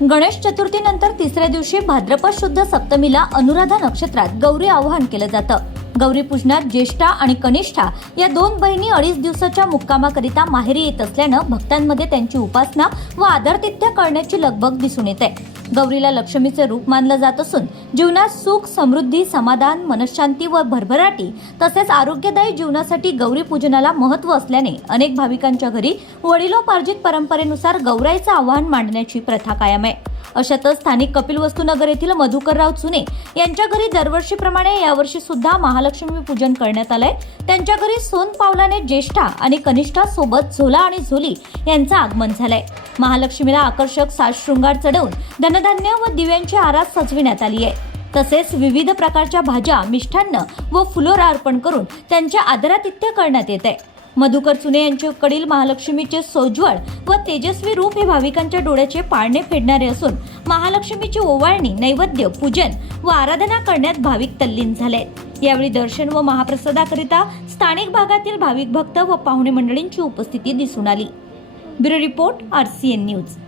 गणेश चतुर्थीनंतर तिसऱ्या दिवशी भाद्रपद शुद्ध सप्तमीला अनुराधा नक्षत्रात गौरी आवाहन केलं जातं. गौरी पूजनात ज्येष्ठा आणि कनिष्ठा या दोन बहिणी अडीच दिवसाच्या मुक्कामाकरिता माहेरी येत असल्यानं भक्तांमध्ये त्यांची उपासना व आदरतिथ्य करण्याची लगबग दिसून येते. गौरीला लक्ष्मीचे रूप मानलं जात असून जीवनात सुख समृद्धी समाधान मनशांती व भरभराटी तसेच आरोग्यदायी जीवनासाठी गौरी पूजनाला महत्त्व असल्याने अनेक भाविकांच्या घरी वडिलोपार्जित परंपरेनुसार गौराईचं आव्हान मांडण्याची प्रथा कायम आहे. अशातच स्थानिक कपिल वस्तूनगर येथील मधुकरराव चुने यांच्या घरी दरवर्षीप्रमाणे यावर्षी सुद्धा महालक्ष्मी पूजन करण्यात आलंय. त्यांच्या घरी सोन पावलाने ज्येष्ठा आणि कनिष्ठा सोबत झोला आणि झोली यांचं आगमन झालंय. महालक्ष्मीला आकर्षक साज शृंगार चढवून धनधान्य व दिव्यांची आरास सजविण्यात आली आहे. तसेच विविध प्रकारच्या भाज्या मिष्ठान्न व फुलोरा अर्पण करून त्यांचे आदरातिथ्य करण्यात येत आहे मधुकर चुने यांच्याकडील महालक्ष्मीचे सोज्वळ व तेजस्वी रूप हे भाविकांच्या डोळ्याचे पाळणे फेडणारे असून महालक्ष्मीची ओवाळणी नैवेद्य पूजन व आराधना करण्यात भाविक तल्लीन झाले यावेळी दर्शन व महाप्रसादाकरिता स्थानिक भागातील भाविक भक्त व पाहुणे मंडळींची उपस्थिती दिसून आली. Bureau report R C N news.